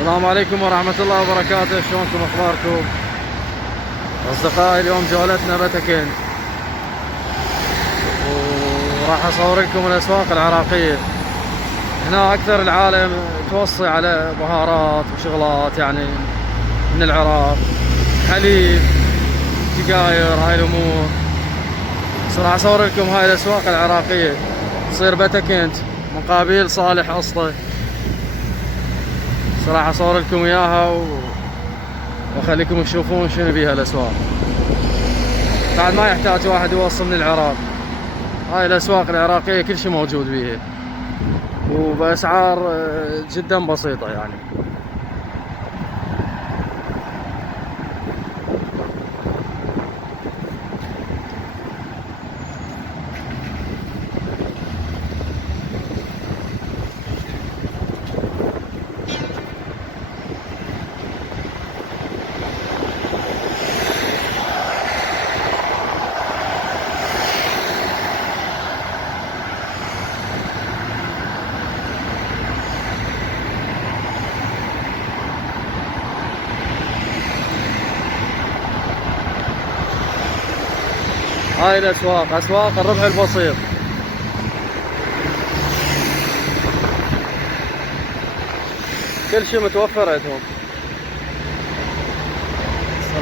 السلام عليكم ورحمة الله وبركاته. شلونكم اخباركم اصدقائي؟ اليوم جولتنا بتكين وراح اصور لكم الاسواق العراقية. هنا اكثر العالم توصي على بهارات وشغلات يعني من العراق، حليب، سجاير، هاي الامور. بس راح اصور لكم هاي الاسواق العراقية تصير بتكنت مقابل صالح اسطى. راح اصور لكم اياها واخليكم تشوفون شنو بيها الاسواق. بعد ما يحتاج واحد يوصل من العراق، هاي الاسواق العراقية كل شيء موجود بيها وباسعار جدا بسيطة يعني. هاي الاسواق اسواق الربح البسيط. كل شيء متوفر عندهم.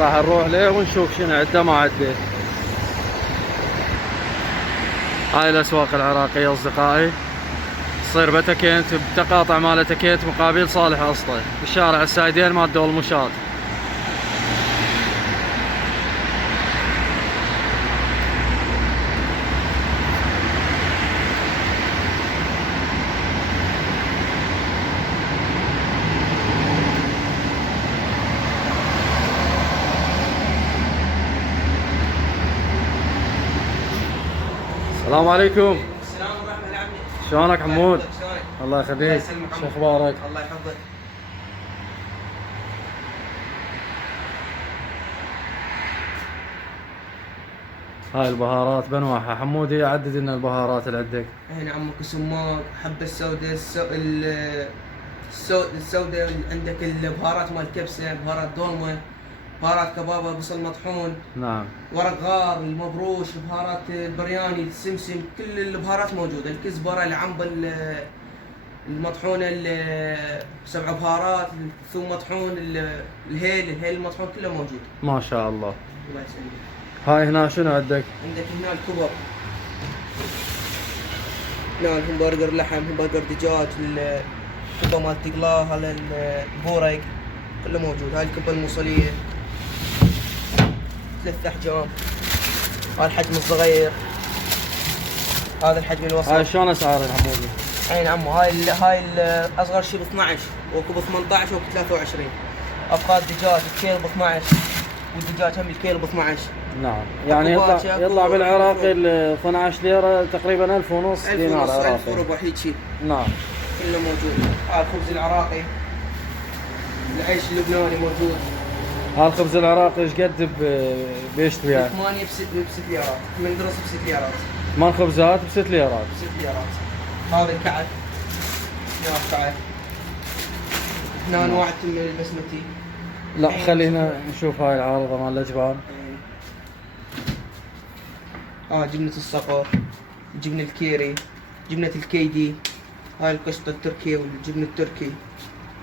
راح نروح له ونشوف شنو عنده ما عنده. هاي الاسواق العراقية اصدقائي تصير بتكنت بتقاطع مال تكنت مقابل صالح اسطى بشارع السايدين مال دول مشاط. السلام عليكم. السلام ورحمة الله. شلونك حمود؟ شلونك؟ الله يخليك. شو اخبارك؟ الله يحفظك. هاي البهارات بانواعها. حمودي عدد لنا البهارات اللي عندك. هنا عمك سماق، حبة السوداء، السوداء، عندك البهارات مال الكبسة، بهارات دولمة، بهارات كبابة، بصل مطحون، نعم. ورق غار، المبروش، بهارات البرياني، السمسم، كل البهارات موجودة، الكزبرة، العنبة المطحونة، 7 بهارات، الثوم مطحون، الهيل المطحون كله موجود. ما شاء الله. الله يسلمك. هاي هنا شنو عندك؟ عندك هنا الكبر، هنا الهمبرجر لحم، همبرجر دجاج، الكبة مال تقلاه، هذا البورق كله موجود. هاي الكبة الموصلية 3 أحجام، هاي الحجم الصغير، هذا الحجم الوسط. هاي شلون اسعار حمودي؟ عين عمو، هاي الاصغر شيء ب 12 وكو ب 18 وكو ب 23. افقاد دجاج الكيلو ب 12 والدجاج هم الكيلو ب 12. نعم يعني يطلع بالعراقي ال 12 ليرة تقريبا 1000 ونص دينار عراقي. 1000 وربع هيك شيء. نعم كله موجود. هذا الخبز العراقي، العيش اللبناني موجود. هذا الخبز العراقي ايش قد بيشتري يعني؟ 8 ب 6 ليرات، من درس ب 6 ليرات. مال خبزات ب 6 ليرات. ب 6 ليرات. هذا الكعك، هنا الكعك، هنا انواع التمر البسمتي. لا خلينا نشوف هاي العارضة مال الاجبان. جبنة الصقر، جبنة الكيري، جبنة الكيدي، هاي القشطة التركي والجبن التركي.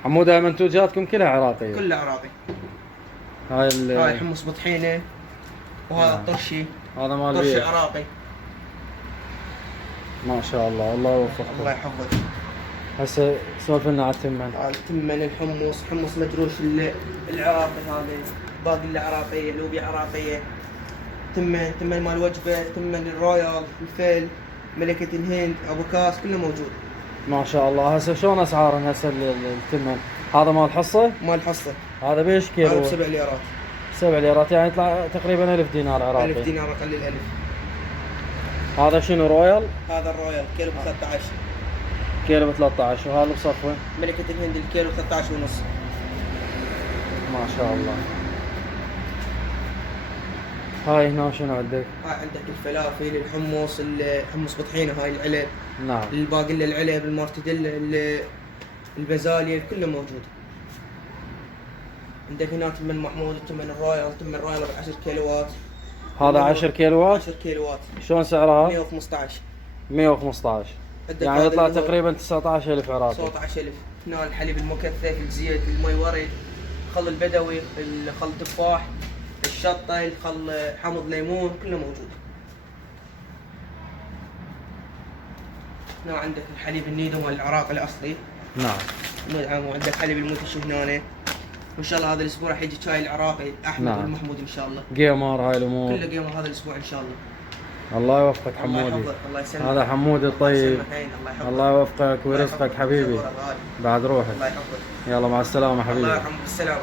حمود هاي منتوجاتكم كلها عراقية؟ كلها عراقي. هاي حمص بطحينة، وهذا الطرشي، هذا مال طرشي بيت. عراقي. ما شاء الله، الله يوفقكم. الله يحفظك. هسه سولف لنا على التمن. التمن، الحمص، حمص مجروش العراقي، هذا باقي العراقية، لوبيا عراقية، تمن مال وجبة، تمن الرويال، الفيل، ملكة الهند، ابو كاس، كله موجود. ما شاء الله. هسه شلون اسعارهم هسه التمن؟ هذا مال حصة؟ مال حصة. هذا بيش كيلو؟ هذا ب 7 ليرات. 7 ليرات يعني يطلع تقريبا 1000 دينار عراقي. 1000 دينار اقل الالف. هذا شنو رويال؟ هذا الرويال كيلو ب 13. كيلو ب 13. وهذا بصفوة؟ ملكة الهند الكيلو 13 ونص. ما شاء الله. هاي هنا شنو عندك؟ هاي عندك الفلافل، الحمص، الحمص بطحينة، هاي العلب، نعم. الباقي العلب، المارتديلا، البازاليا، كله موجود. عندك هنا تمن محمود وتمن الرويال. تمن الرويال ب 10 كيلوات. هذا 10 كيلوات. 10 كيلوات شلون سعرها؟ 115. 115 يعني هذا يطلع اللي هو تقريبا 19000 عراقي. 19000. هنا الحليب المكثف، الزيت، المي ورد، الخل البدوي، الخل تفاح، الشطه، الخل حامض ليمون، كله موجود. هنا عندك الحليب النيدو مال العراق الاصلي. نعم. نعم. وعندك حليب الموتش هنا. وان شاء الله هذا الاسبوع راح يجي شاي العراقي احمد نعم. والمحمود ان شاء الله. قيمر هاي الامور كله قيمة هذا الاسبوع ان شاء الله. الله يوفقك الله حمودي. يحفظك. الله يسلمك. هذا حمودي الطيب. الله يحفظك. الله يوفقك ويرزقك حبيبي بعد روحك. الله يحفظك. يلا مع السلامة حبيبي. الله يرحمه بالسلامة.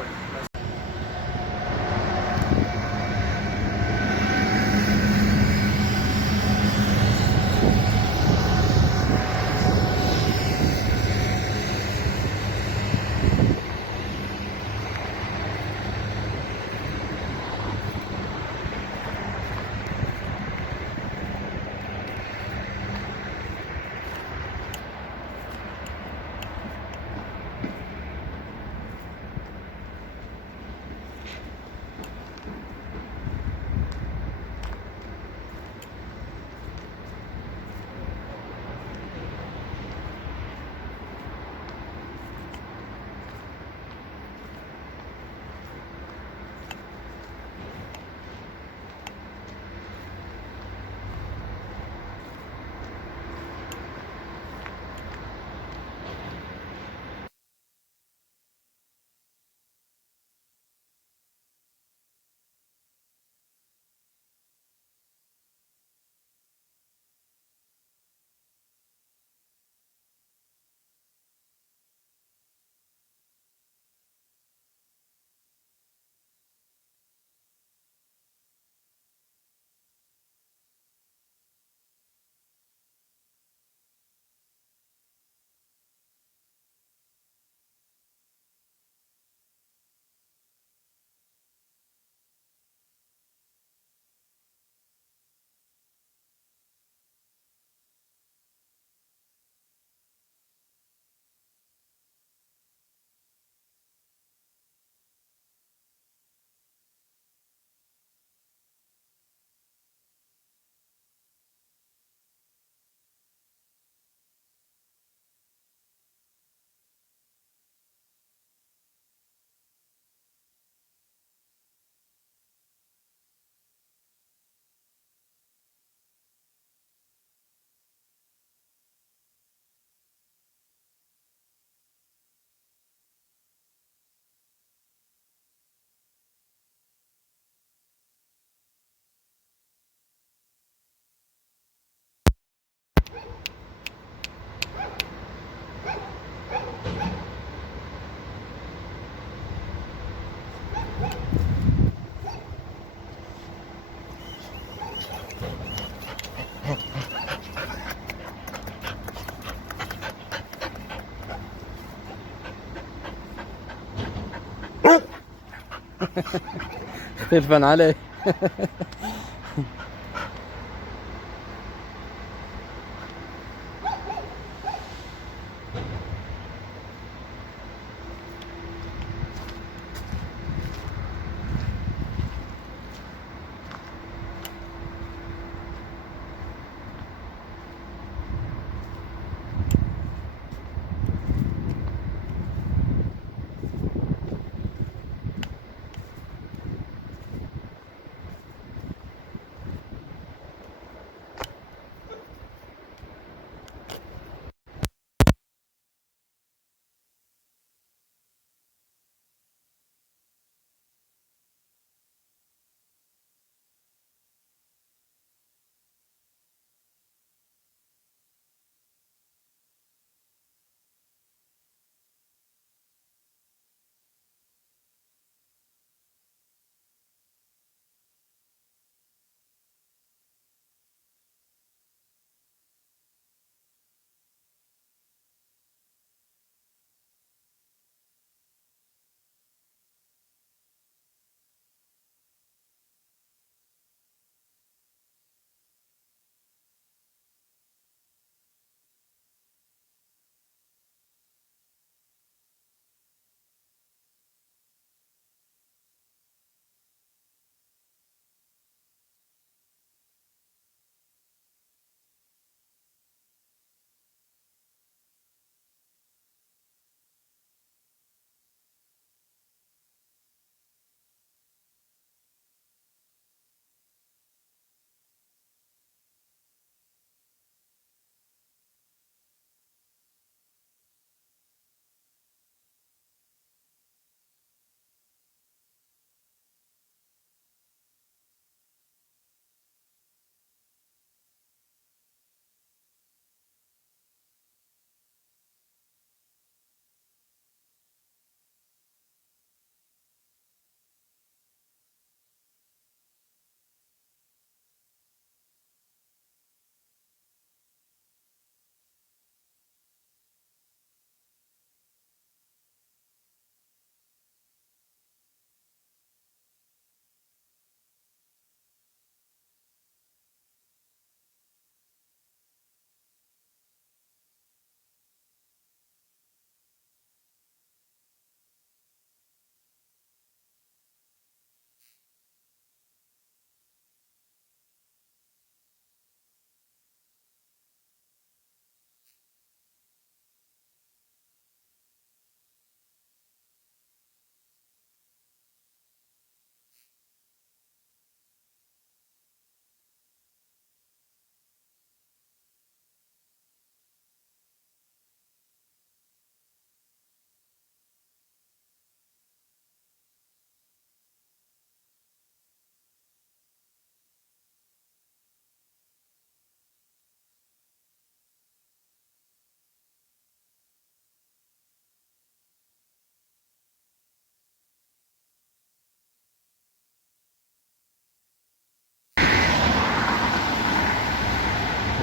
اختلفا عليه.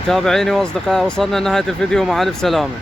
متابعيني واصدقائي وصلنا لنهاية الفيديو، مع الف سلامة.